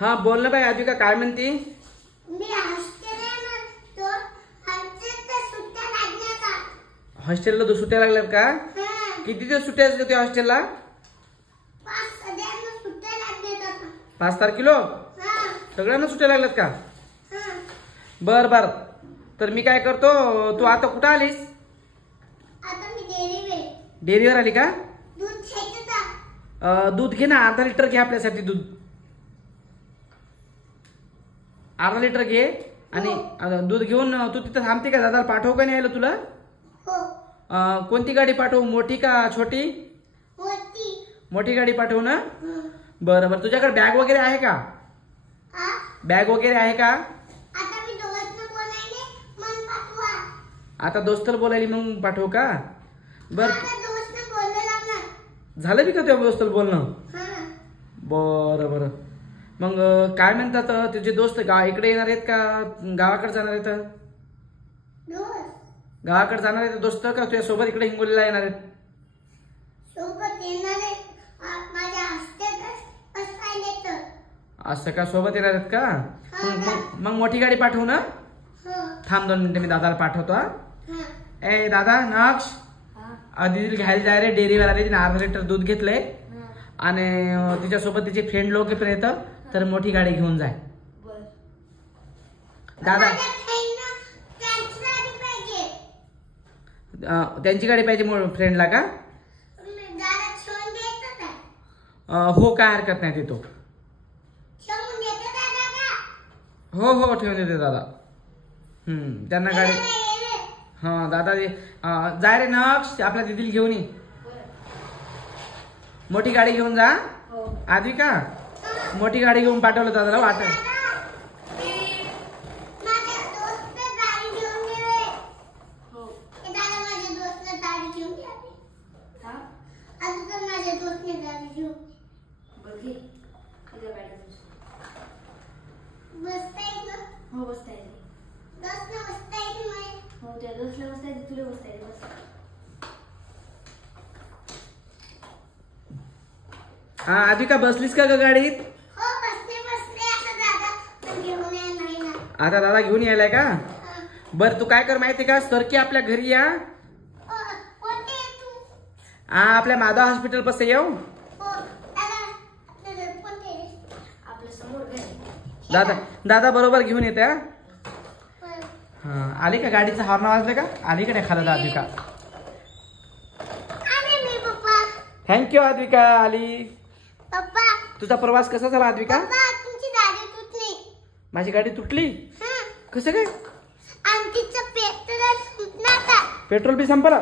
हा बोल ना बाई आद्विका, काय म्हणती? हॉस्टेलला सुट्ट्या लागल्यात का? किती दिवस सुट्ट्या आहेत तुझ्या हॉस्टेलला? 5 तारखेला सगळ्यांना सुट्ट्या लागल्यात का? बर बर, तर मी काय करतो, तू आता कुठं आलीस? डेअरीवर आली का? दूध घे ना, अर्धा लिटर घे आपल्यासाठी दूध. अर्धा लिटर घे आणि दूध घेऊन तू तिथं थांबते का? दादाला पाठवू का नाही यायला तुला? कोणती गाडी पाठवू, मोठी का छोटी? मोठी गाडी पाठवू ना. बरं बरं, तुझ्याकडे बॅग वगैरे आहे का? बॅग वगैरे आहे का? आता दोस्तर बोलायली मग पाठवू का? बर, झालं बी का तुझ्या दोस्तर बोलणं? बरं बरं, मग काय म्हणतात तुझे दोस्त? इकडे येणार आहेत का गावाकडे जाणार आहेत? गावाकडे जाणार आहेत दोस्त का तुझ्या सोबत इकडे हिंगोलीला येणार आहेत? असं का, सोबत येणार आहेत का? मग मोठी गाडी पाठवू ना. थांब 2 मिनिटं, मी दादाला पाठवतो. ए दादा, नक्ष दीदीला घ्यायला जाय रे, डेअरीवर आले, तिने अर्धा लिटर दूध घेतलंय आणि तिच्यासोबत तिचे फ्रेंड लोक पण येतं, तर मोठी गाडी घेऊन जाय. दादा त्यांची गाडी पाहिजे फ्रेंडला का? हो, काय हरकत नाही तिथं. हो हो, ठेवून देते दादा. त्यांना गाडी. हा दादा, जाय रे नक्ष, आपल्या दीदीला घेऊन ये. मोठी गाडी घेऊन जा. आद्विका, मोठी गाडी घेऊन पाठवलं दादाला वाटत. हा आद्विका, बसलीस का ग गाडीत? आता दादा घेऊन यायलाय का? बर, तू काय कर माहिती का, सरकी आपल्या घरी या. आपल्या माधव हॉस्पिटल पास येऊ. दादा दादा बरोबर घेऊन येते. हा, आली का? गाडीचा हॉर्न वाजले का? आली का नाही खाली आद्विका? थँक्यू आद्विका, आली. तुझा प्रवास कसा झाला आद्विका? माझी गाडी तुटली? कसं काय? पेट्रोल बी संपलं?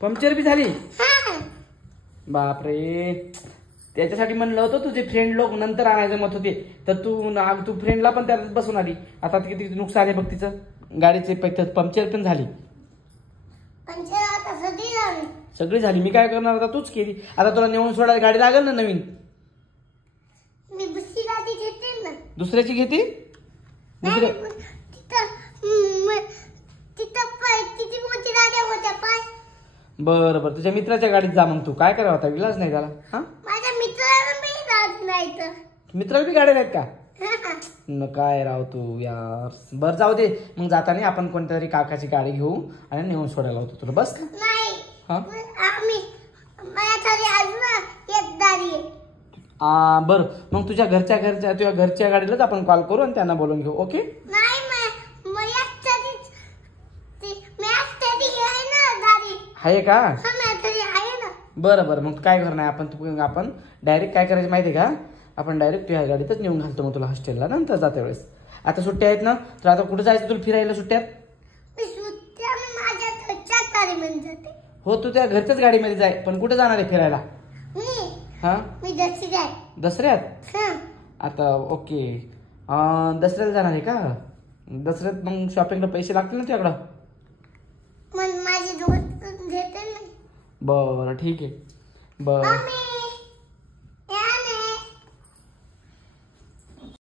पंक्चर बी झाली? बापरे, त्याच्यासाठी म्हणलं होतं तुझे फ्रेंड लोक नंतर आणायचं मत होते, तर तू फ्रेंडला पण त्यात बसून आली. आता किती नुकसान आहे बघ तिचं. गाडीचे पंक्चर पण झाली. सगळी झाली. मी काय करणार, आता तूच केली. आता तुला नेऊन सोडायला गाडी लागेल ना नवीन. दुसऱ्याची घेते? बर बर, तुझ्या मित्राच्या गाडीत जा मग. तू काय करावं, आता विलाज नाही त्याला. मित्राला बी गाड्या आहेत का? काय राव तू यार. बर जाऊ दे, मग जाताना आपण कोणत्या काकाची गाडी घेऊ आणि नेऊन सोडायला होतो तुला. बस का? बर, मग तुझ्या घरच्या गाडीलाच आपण कॉल करू आणि त्यांना बोलून घेऊ. ओके? आहे का? बरं बरं, मग काय करणार आपण डायरेक्ट काय करायचं माहितीये का, आपण डायरेक्ट तुझ्या गाडीतच नेऊन घालतो मग तुला हॉस्टेलला नंतर जाते वेळेस. आता सुट्ट्या आहेत ना, तर आता कुठे जायचं तुला फिरायला सुट्ट्यात? हो, तू त्या घरच्याच गाडीमध्ये जाय, पण कुठे जाणार आहे फिरायला? दसऱ्यात? आता ओके, दसऱ्याला जाणार आहे का? दसऱ्यात मग शॉपिंगला पैसे लागतील ना तुझ्याकडं? बरं ठीक आहे. बरं